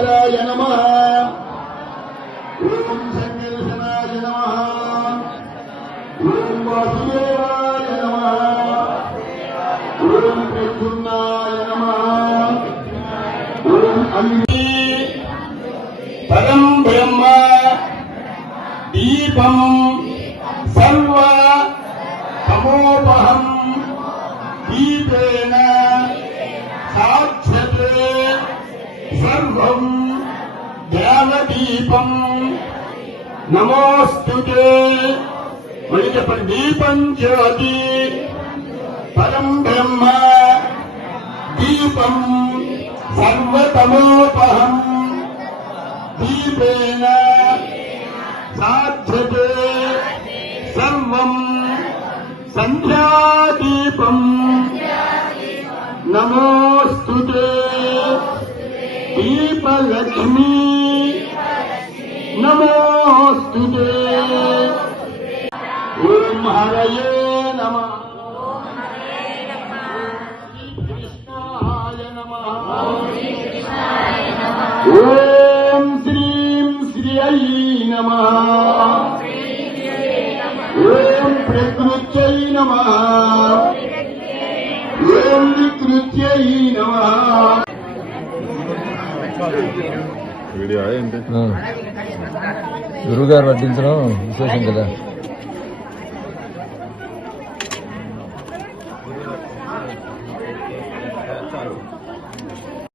ఓంకారాయ నమః. ఓం సంకర్షణాయ నమః. ఓం వాసుదేవాయ నమః. ఓం ప్రద్యుమ్నాయ నమః. ఓం అగ్ని పరం బ్రహ్మ దీపం సర్వ తమోపహం దీపేన సాధ్యతే సర్వం దేవదీపం నమోస్తుతే. మళ్ళీ చెప్పండి. దీపం జ్యోతి పరం బ్రహ్మ దీపం సర్వతమోపహం దీపేన సాధ్యతే సర్వం సంధ్యాదీపం నమోస్తుతే. దీపలక్ష్మీ నమోస్తుతే. ఓం హరయే నమః. కృష్ణాయ నమః. ఓం శ్రీం శ్రియై నమః. ఓం ప్రకృత్యై నమః. ఓం వికృత్యై నమః. గురుగారు వడ్డించడం విశేషం కదా.